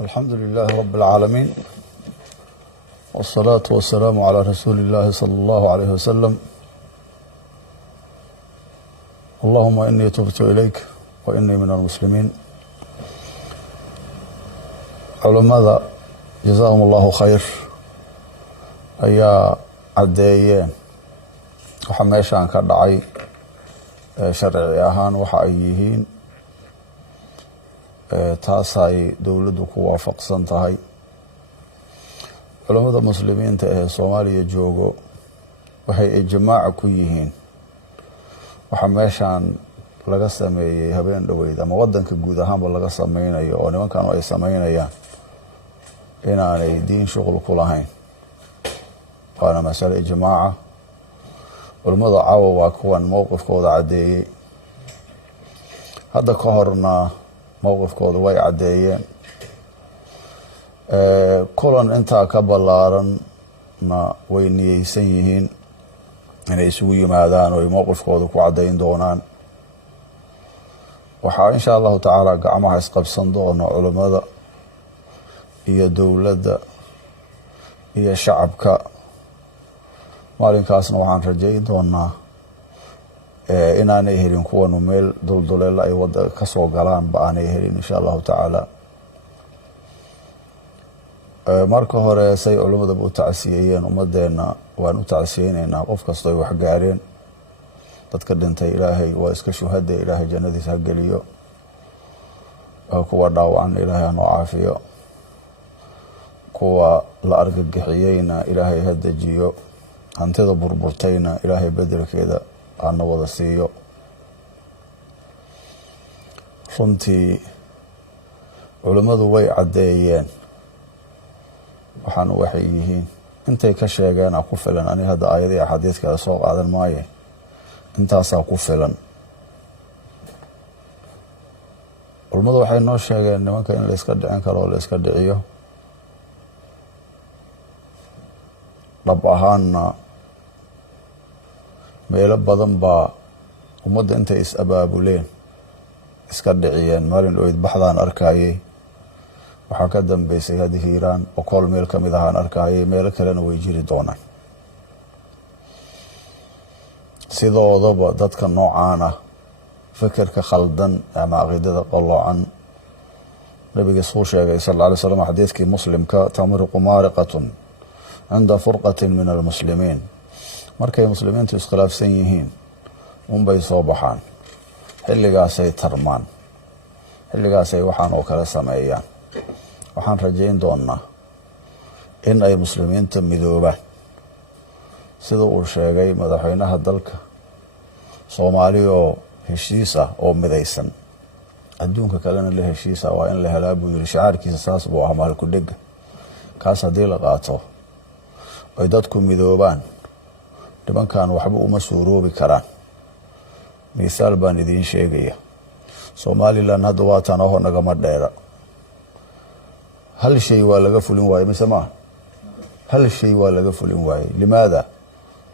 الحمد لله رب العالمين، والصلاة والسلام على رسول الله صلى الله عليه وسلم. اللهم إني تبت إليك وإني من المسلمين. علماء جزاهم الله خير ayaa caddeeyeen waxa meeshaan ka dhacay sharci ahaan waxa ay yihiin taas ay dowladdu ku waafaqsan tahay. culimada muslimiinta ee Soomaaliya joogo waxay ijmaac ku yihiin waxa meeshaan laga sameeyay habeen dhaweyd ama wadanka guud ahaanba laga sameynayo oo nimankan ay sameynayaan inaanay diin shughul ku lahayn. waana mas'ale ijmaaca. culimada caawa waa kuwan mowqifkooda caddeeyey. hadda ka horna mowqifkooda way caddeeyeen. kulan intaa ka ballaaranna way niyeysan yihiin inay isugu yimaadaan oo ay mowqifkooda ku caddayn doonaan. waxaa insha allahu tacaala gacmaha isqabsan doona culimada iyo dowladda iyo shacabka. maalinkaasna waxaan rajayn doonaa inaanay helin kuwanu meel dulduleel ay wada ka soo galaan ba aanay helin insha allahu tacaala. marka hore say culimada u tacsiyeeyeen ummadeena waan u tacsiyeynaynaa. qof kastoo ay wax gaareen dadka dhintay ilaahay waa iska shuhada, ilaahay jannadiisa ha geliyo. kuwa dhaawacan ilaahay ha noo caafiyo. kuwa la argagixiyeyna ilaahay ha dejiyo. hantida burburtayna ilaahay bedelkeeda hana wada siiyo. runtii culimadu way caddeeyeen waxaana waxay yihiin intay ka sheegeen ku filan. ani hadda aayadii axaadiidkeeda soo qaadan maaye intaasaa ku filan. culimadu waxay noo sheegeen nimanka in la iska dhicin karo oo la iska dhiciyo. dhab ahaanna meelo badan baa ummadda intay is-abaabuleen iska dhiciyeen. maalin oyd baxdaan arkayey, waxaa ka dambeysay hadda hiiraan boqol meel ka mid ahaan arkayey. meelo kalena way jiri doonaan. sidoodaba dadka noocaan ah fikirka khaldan ama caqiidada qalloocan nabiga soo sheegay sal alla alay slam xadiidkii muslimka tamriqu maariqatun cinda furqatin min almuslimiin. markay muslimiintu iskhilaafsan yihiin unbay soo baxaan. xilligaasay tarmaan. xilligaasay waxaan oo kale sameeyaan. waxaan rajayn doonaa in ay muslimiinta midoobaan sida uu sheegay madaxweynaha dalka. Soomaali oo heshiis ah oo midaysan adduunka kalena la heshiisa waa in la helaa buu yiri. shacaarkiisa saas buu ahaa maalku dhega. kaas haddii la qaato ay dadku midoobaan nimankan waxba uma suuroobi karaan. misaal baan idiin sheegaya. Somaliland hadda waa tan oo nagama dheera. hal shay waa laga fulin waayay mise ma hal shay waa laga fulin waayay. limaada?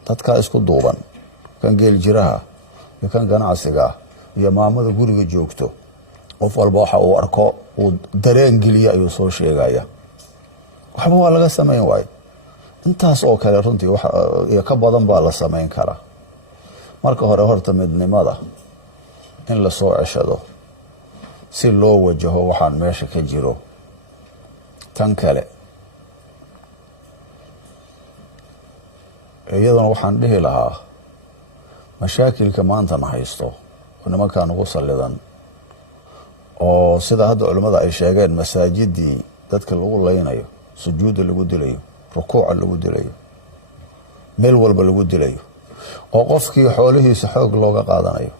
dadka isku duuban, kan geel jiraha iyo kan ganacsiga iyo maamada guriga joogto, qof walba waxa uu arko uu dareen geliya ayuu soo sheegaya. waxba waa laga sameyn waayay. intaas oo kale runtii wax iyo ka badan baa la sameyn karaa. marka hore horta midnimada in la soo ceshado si loo wajaho waxaan meesha ka jiro. tan kale iyaduna waxaan dhihi lahaa mashaakilka maanta na haysto oo nimankan ugu sallidan oo sida hadda culimada ay sheegeen masaajidii dadka lagu leynayo, sujuuda lagu dilayo, rukuuca lagu dilayo, meel walba lagu dilayo, oo qofkii xoolihiisa xoog looga qaadanayo.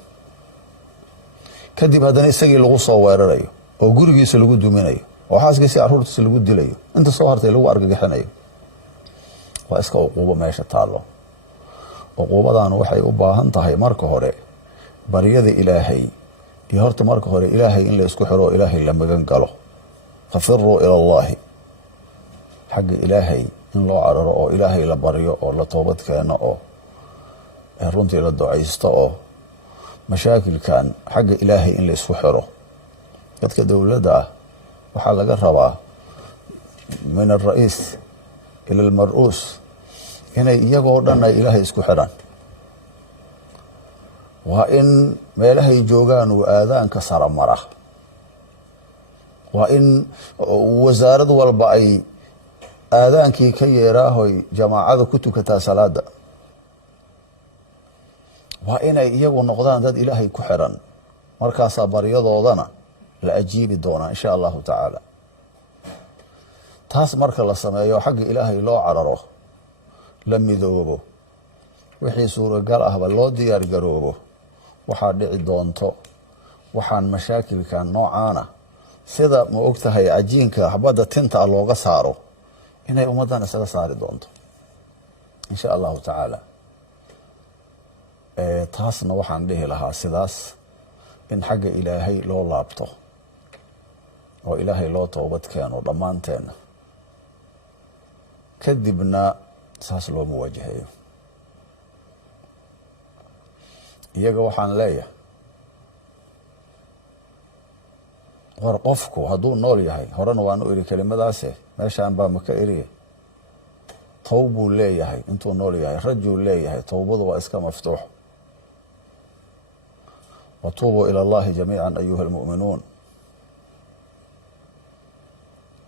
kadib haddana isagii lagu soo weerarayo oo gurigiisa lagu duminayo oo xaaskiisa carruurtiisa lagu dilayo. inta soo hartay lagu argagixinayo. waa iska uquubo meesha taallo. uquubadaan waxay u baahan tahay marka hore baryada ilaahay iyo horta marka hore ilaahay in la isku xiro, ilaahay la magan galo. fafiruu ila allahi, xagga ilaahay in loo cararo oo ilaahay la baryo oo la toobad keeno oo runtii la ducaysto oo mashaakilkan xagga ilaahay in la isku xiro. dadka dowladda ah waxaa laga rabaa min alra'iis ila almar'uus inay iyagoo dhan ay ilaahay isku xidhaan. waa in meelahay joogaan uu aadaanka sara mara. waa in wasaarad walba ay aadaankii ka yeeraahoy jamaacada ku tukataa salaada. waa inay iyagu noqdaan dad ilaahay ku xidhan, markaasaa baryadoodana la ajiibi doonaa insha allahu tacaala. taas marka la sameeyo xagga ilaahay loo cararo, la midoobo, wixii suuragal ahba loo diyaar garoobo, waxaa dhici doonto waxaan mashaakilkan noocaana sida ma ogtahay cajiinka xabadda tinta looga saaro inay ummaddan isaga saari doonto insha allahu tacaala. taasna waxaan dhihi lahaa sidaas in xagga ilaahay loo laabto oo ilaahay loo toobad keeno dhammaanteenna, kadibna saas loo muwaajahayo. iyaga waxaan leeyahay war qofku hadduu nool yahay, horena waanu iri kelimadaase meeshaan baa maka eriye, towbuu leeyahay intuu nool yahay, rajuu leeyahay, towbadu waa iska maftuux. watuubuu ila allahi jamiican ayuha almu'minuun.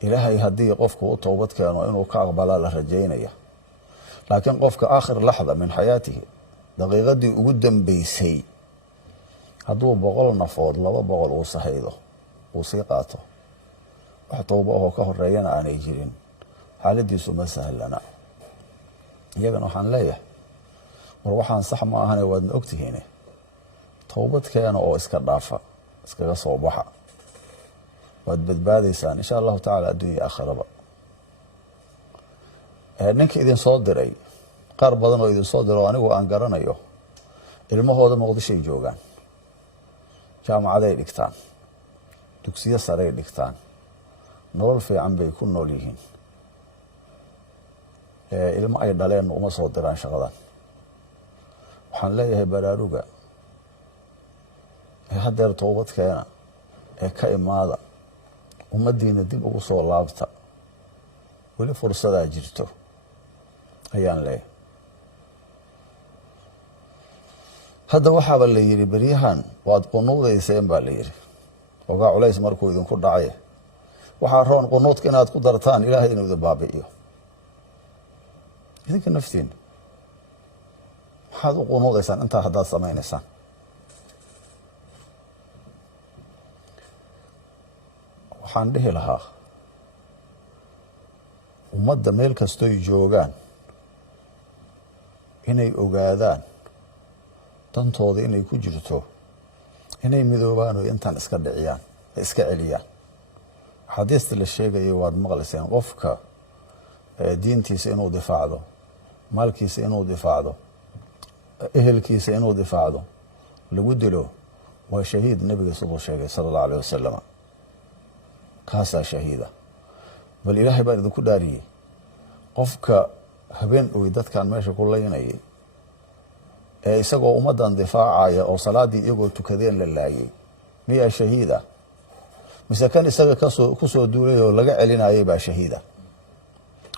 ilaahay haddii qofku u toobad keeno inuu ka aqbalaa la rajaynaya, laakiin qofka aakhir laxda min xayaatihi, daqiiqadii ugu dambeysay, hadduu 100 nafood 200 uu sahaydo uu sii qaato, wax towbo ahoo ka horeeyana aanay jirin, xaaladiisu ma sahlana. iyagana waxaan leeyahay war waxaan sax ma ahane waadna ogtihiine, towbad keena oo iska dhaafa, iskaga soo baxa, waad badbaadaysaan insha allahu tacaala adduunya aakhiraba. ninka idin soo diray, qaar badan oo idin soo diro anigu aan garanayo, ilmahooda muqdishoay joogaan, jaamacaday dhigtaan, dugsiyo saray dhigtaan, nolol fiican bay ku nool yihiin. ilmo ay dhaleen uma soo diraan shaqadan. waxaan leeyahay baraaruga, hadeer toobad keena, ka imaada, ummaddiina dib ugu soo laabta, weli fursadaa jirto ayaan leeyahay. hadda waxaaba la yidhi beryahan waad qunuudayseen baa la yidhi, ogaa culays markuu idinku dhacay, waxaa roon qunuudka inaad ku dartaan ilaahay inuu idin baabi'iyo. idinka naftiina maxaad u qunuudaysaan intaa haddaad samaynaysaan? waxaan dhihi lahaa ummadda meel kastoy joogaan inay ogaadaan dantooda inay ku jirto inay midoobaan oo intaan iska dhiciyaan, iska celiyaan. axaadiista la sheegayay waad maqlayseen, qofka diintiisa inuu difaacdo, maalkiisa inuu difaacdo, ehelkiisa inuu difaacdo, lagu dilo, waa shahiid. nabiga siduu sheegay sala allahu alayh wasalam, kaasaa shahiida. bal ilaahay baan idinku dhaariyey, qofka habeen oy dadkan meesha ku laynayay ee isagoo ummaddan difaacaya oo salaaddii iyagoo tukadeen la laayay, miyaa shahiida? mise kan isaga ku soo duulay oo laga celinayay baa shahiida?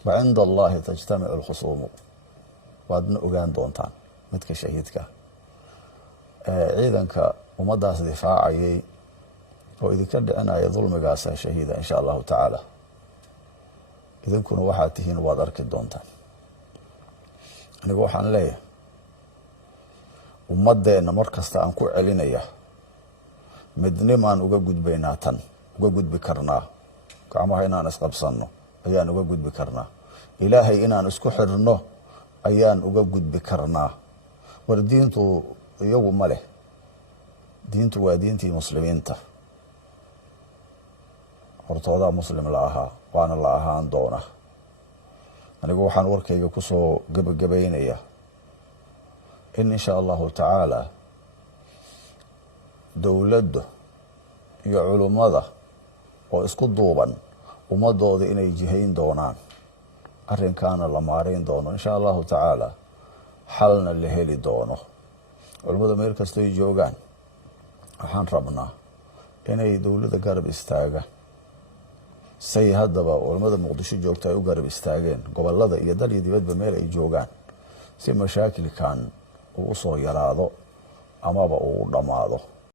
wa cinda allahi tajtamicu alkhusuumu. waadna ogaan doontaan midka shahiidka, ciidanka ummaddaas difaacayay oo idinka dhicinaya dulmigaasa shahiida insha allahu tacaala. idinkuna waxaad tihiin waad arki doontaan. anigu waxaan leeyahay ummadeenna mar kasta aan ku celinaya, midnimaan uga gudbaynaa, tan uga gudbi karnaa, gacmaha inaan isqabsanno ayaan uga gudbi karnaa, ilaahay inaan isku xirno ayaan uga gudbi karnaa. war diintu iyagu ma leh, diintu waa diintii muslimiinta, hortoodaa muslim la ahaa, waana la ahaan doona. anigu waxaan warkayga ku soo gebagabaynaya in insha allahu tacaala dowladda iyo culummada oo isku duuban ummadooda inay jihayn doonaan, arrinkaana la maarayn doono insha allahu tacaala, xalna la heli doono. culummada meel kastoy joogaan waxaan rabnaa inay dowladda garab istaagaan, say haddaba culamada muqdisho joogta ay u garab istaageen gobolada iyo dal iyo dibadba meel ay joogaan si mashaakilkan uu soo yaraado amaba uu dhamaado